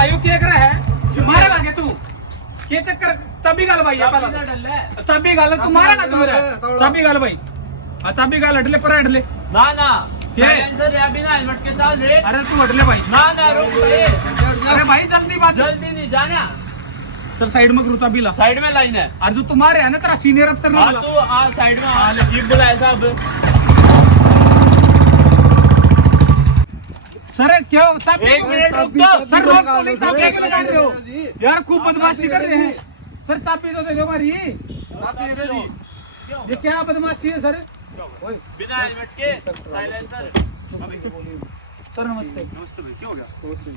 भाई क्या कर रहा है जो मारेगा के तू के चक्कर चाबी गाल भाई पहला चाबी गाल तू मारेगा तू मेरा चाबी गाल भाई हां चाबी गाल हटले पर हटले ना ना साइलेंसर रे बिना हेलमेट के चल रे। अरे तू हटले भाई ना ना रुक रे। अरे भाई जल्दी बात जल्दी नहीं जाना। चल साइड में करू चाबी ला साइड में लाइन है। अरे जो तुम्हारे है ना तेरा सीनियर अफसर ने बोला तू आ साइड में आ ले जीप बुलाए साहब। सर क्या चाबी एक मिनट रुक जाओ। सर रोक तो नहीं चाबी के लगा रहे हो यार खूब बदमाशी कर रहे हैं सर चाबी तो दे दो हमारी चाबी दे दो ये क्या बदमाशी है सर बिना हेलमेट के साइलेंसर। सर नमस्ते नमस्ते भाई क्या हो गया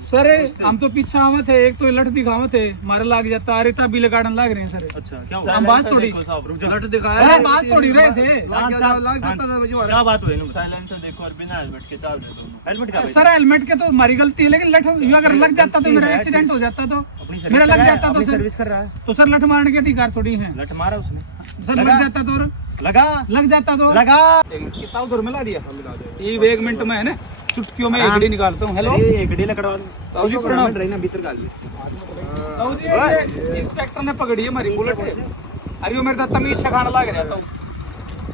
सर हम तो पीछे आवे थे एक तो लठ दिखावे थे मारे लाग जाता अरे चाबी लगाने लग रहे हैं सर अच्छा क्या हुआ हम बात थोड़ी रुक जा लट दिखाया अरे बात थोड़ी रहे थे लाग जाता था मुझे क्या बात हुई साइलेंसर देखो और बिना हेलमेट के चल रहे दोनों। हेलमेट का सर हेलमेट के तो हमारी गलती है लेकिन लठ यू अगर लग जाता तो मेरा एक्सीडेंट हो जाता तो मेरा लग जाता तो सर्विस कर रहा है तो सर लठ मारने के अधिकार थोड़ी है लट मारा उसने सर लग जाता तो लग जाता तो लगा किताब घर में ला दिया ये 1 मिनट में है ना चुटकियों में एक डी निकालता हूँ। हेलो एक डी लकड़वा ताऊ जी प्रणाम रहना भीतर गाल ताऊ जी ये इंस्पेक्टर ने पकड़ी है हमारी बुलेट है अरे वो मेरे तो तमीज सिखाने लग रहा था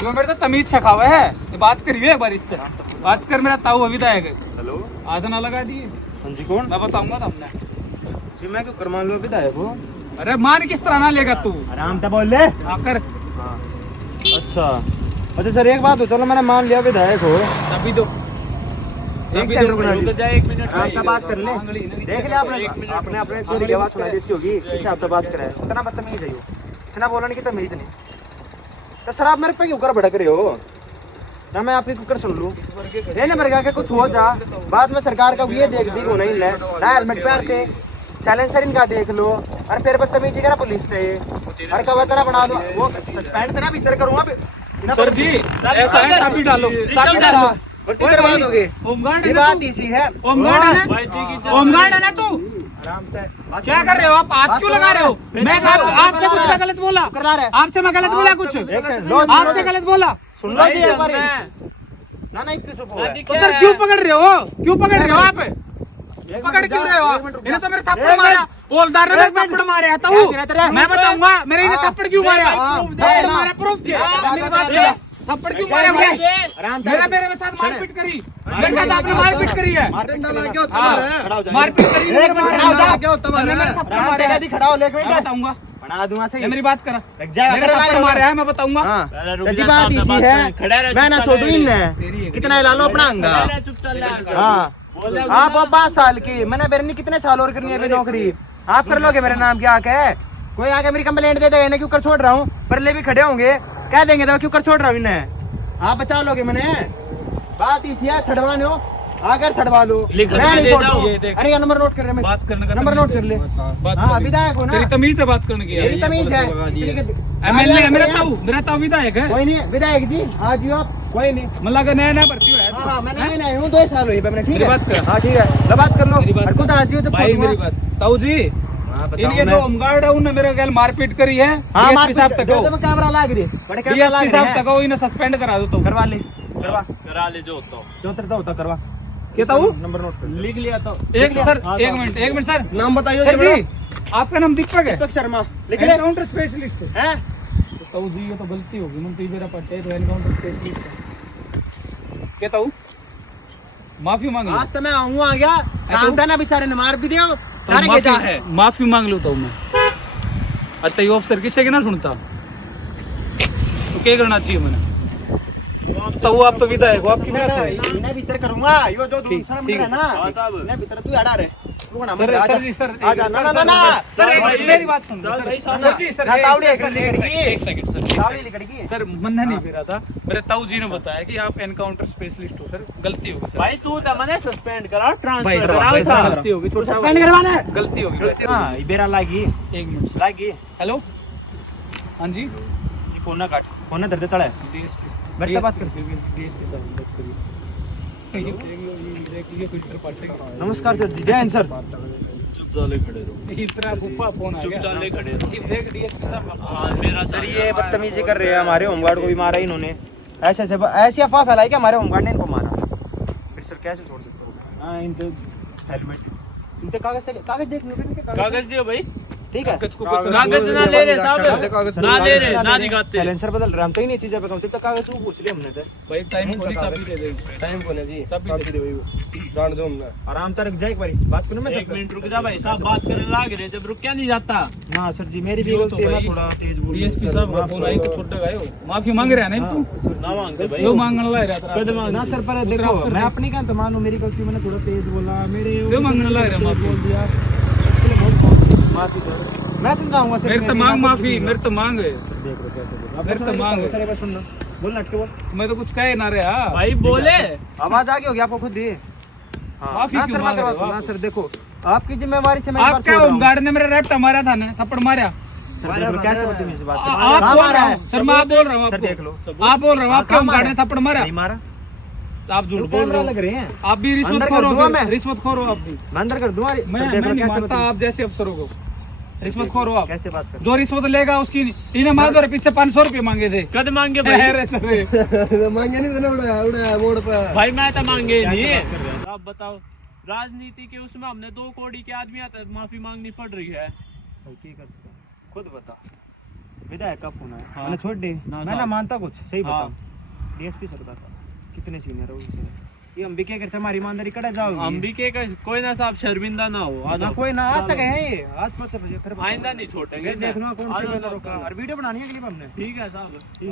जो मेरे तो तमीज सिखावा है ये बात करिए एक बार इससे बात कर मेरा ताऊ अभी तक हेलो आधा ना लगा दिए हाँ जी कौन मैं बताऊंगा तुमने जी मैं क्यों करमान लो विधायक हो अरे मान किस तरह ना लेगा तू आराम से बोल ले आकर अच्छा अच्छा सर एक बात हो चलो मैंने मान लिया विधायक हो चाबी दो एक सेकंड रुक रुक जा 1 मिनट। आराम से बात कर ले देख ले आपने अपने चोरी की आवाज सुनाई देती होगी इससे आप तो बात करे इतना बदतमीज है इसने बोलने की तमीज नहीं तो सर आप मेरे पे क्यों कर भड़क रहे हो ना मैं आपकी कुकर सुन लूं ये ना मेरे के कुछ हो जा बाद में सरकार का ये देख दी को नहीं ले ना हेलमेट पहनते साइलेंसर इनका देख लो और फिर बदतमीजी करा पुलिस से और कब तरह बना दो वो सस्पेंड तेरा भीतर करूंगा सर जी ऐसा है चाबी डालो चाबी डालो भर्ती करवा दोगे होमगार्ड है बात इसी है होमगार्ड है भाई जी की ना होमगार्ड है ना तू आराम से क्या कर रहे हो आप हाथ क्यों लगा रहे हो मैं आपसे कुछ मैं गलत बोला करा रहे आपसे मैं गलत बोला कुछ एक सेकंड आपसे गलत बोला सुन लो जी हमारी ना ना क्यों चुप हो गए तो सर क्यों पकड़ रहे हो क्यों पकड़ रहे हो आप पकड़ क्यों रहे हो आप इन्हें तो मेरे थप्पड़ मारा ओलदार ने थप्पड़ मारे आता हूँ मैं बताऊंगा मेरे इन्हें थप्पड़ क्यों मारा तुम्हारा प्रूफ क्या थप्पड़ क्यों मारे मेरा मेरे साथ मारपीट करी मेरे साथ आपने मारपीट करी है मारपीट करी खड़ा हो ले एक मिनट बताऊंगा बना दूंगा सही मेरी बात करा लग जाएगा मेरे थप्पड़ मारे है मैं बताऊंगा जी बात इसी है मैं ना छोटू इन कितना ला लो अपना अंगा चुप चल हाँ आप 5 साल की मैंने बेरनी कितने साल और करनी है अभी नौकरी आप कर लोगे मेरे नाम क्या है कोई आके मेरी कंप्लेंट दे देगा क्यों कर छोड़ रहा हूँ परले भी खड़े होंगे कह देंगे तो क्यों कर छोड़ रहा हूँ इन्हें आप बचा लोगे मैंने बात इसी है छड़वाने हो आकर छड़वा लो मैं नहीं छोड़ूंगा अरे नंबर नोट कर रहे मैं बात करने का नंबर नोट कर ले हाँ विधायक हो ना तेरी तमीज से बात करने की मेरी तमीज है एमएलए मेरा ताऊ विधायक है कोई नहीं विधायक जी आज ही आप कोई नहीं मतलब कि नया नया भर्ती हुआ है हाँ मैं नहीं हूँ 2 साल हुई मैंने ठीक है बात कर हाँ ठीक है बात कर लो खुद आज ही भाई मेरी बात ताऊ जी इनके जो होमगार्ड है उन्होंने मेरे गैल मारपीट करी है डीएसपी साहब तक कैमरा लाग रही बड़े कैमरा डीएसपी साहब तक इन्हें सस्पेंड करा दो तो करवा ले करा ले जो तो जो तेरे होता करवा क्या ताऊ नंबर नोट कर लिख लिया तो एक मिनट सर नाम बताइए सर जी आपका नाम दीपक है दीपक शर्मा लिख ले एनकाउंटर स्पेशलिस्ट हैं ताऊ जी ये तो गलती होगी मन तो मेरा पट्टे तो एनकाउंटर स्पेशलिस्ट है क्या ताऊ माफी मांग लो आज तो मैं आऊँ आ गया काम था ना बेचारे ने मार भी दिया तारे के जा है माफी मांग लो ताऊ मैं अच्छा ये ऑफिसर किसे के ना सुनता तो क्या करना चाहिए मैंने तो आप तो विधायक हो आपकी वजह से इन्हें भीतर करूंगा यो जो दूसरा मंदिर है ना इन्हें भीतर तू अड़ा रे सर जी सर आ जा ना सर मेरी बात सुन चल भाई सर जी सर एक सेकंड सर सर मन नहीं फिरा था मेरे ताऊ जी ने बताया कि आप एनकाउंटर स्पेशलिस्ट हो सर गलती होगी सर भाई तू तो मने सस्पेंड करा भाई ट्रांसफर साहब करा गलती होगी छोटा सस्पेंड करवाना है गलती होगी हां इबेरा लागी 1 मिनट लागी हेलो हाँ जी ये फोन ना काट फोन ना धर दे तड़े डीएसपी बैठ बात कर डीएसपी साहब बात करिए फिल्टर पार्टी नमस्कार सर जी जय हिंद सर चुप चाले खड़े रहो इतना गुप्पा फोन आ चुप गया चाले खड़े रहो देख डीएसपी साहब हां मेरा सर ये बदतमीजी कर रहे हैं हमारे होमगार्ड को भी मारा इन्होंने ऐसी अफवाह फैलाई कि हमारे होमगार्ड ने इनको मारा फिर सर कैसे छोड़ सकते हो हां इनके हेलमेट तुम तो कागज देख लो। कागज दियो भाई। ठीक है कागज ना ले रहे साहब, ना ले रहे, ना दिखाते। साइलेंसर बदल रहा हम तो ही नहीं चीजें पे कम तो कागज वो पूछ लिया हमने तो भाई टाइम को नहीं चाबी दे दे, टाइम को ना जी चाबी दे भाई, जान दो हमने। आराम तक जाए एक बारी बात करूं मैं एक मिनट रुक जा भाई साहब, बात करने लग रहे जब रुक क्या नहीं जाता। ना सर जी मेरी भी गलती है, मैं थोड़ा तेज बोल डीएसपी साहब फोन आई तो छोटा गायो माफी मांग रहा है ना तू, ना मांगते भाई, लो मांगने लग रहा था। कद मांग ना सर पर देखो मैं अपनी का तो मानू मेरी गलती, मैंने थोड़ा तेज बोला, मेरे लो मांगने लग रहा माफी। बोल दिया, माफी सर मैं समझाऊंगा सर। मेरे तो मांग माफी, मेरे तो मांग है, देख लो कैसे बोल मेरे तो मांग है। सर एक बार सुन लो, बोल लटके बोल। मैं तो कुछ कहे ना रहा भाई बोले। आवाज आ गई होगी आपको खुद ही। माफी ना क्यों सर मांग रहे मैं हो ना आप? सर देखो आपकी जिम्मेवारी से मैं आप क्या होमगार्ड ने मेरे रैप्ट मारा था ना, थप्पड़ मारा। कैसे बदतमीजी बात है? आप कहाँ बोल मारा रहा है? हूँ सर, मैं आप बोल रहा हूँ सर देख आपको, लो आप बोल रहे हो आप क्या कहाँ होमगार्ड मारा? ने थप्पड़ मारा? नहीं मारा, आप झूठ बोल कैमरा रहे लग हो, रहे हैं, आप भी रिश्वत अंदर खोर कर दूंगा हो, मैं। रिश्वत खोर हो आप भी। मैं अंदर कर दूंगा। मैं नहीं मानता आप जैसे अफसरों को, रिश्वत खोर हो आप। कैसे बात कर जो रिश्वत लेगा उसकी इन्हें मार दो, पीछे 500 रुपए मांगे थे। कद मांगे भाई? अरे सर मांगे नहीं देना उड़ा मोड़ पे। भाई मैं तो मांगे नहीं। आप बताओ राजनीति के उसमें हमने 2 करोड़ के आदमी आता माफी मांगनी पड़ रही है। क्या कर सकता खुद बता, विधायक का फोन है हाँ। मैंने छोड़ दे, ना मैं साहब। ना मानता कुछ सही हाँ। बता। डीएसपी सर बता कितने सीनियर हो ये हम भी क्या कर हमारी ईमानदारी कड़ा जाओगे हम भी के कोई ना साहब शर्मिंदा ना हो। ना कोई ना आज तक है ये आज 5 बजे फिर आइंदा नहीं छोड़ेंगे। देख लो कौन से रोका और वीडियो बनानी है क्लिप हमने। ठीक है साहब।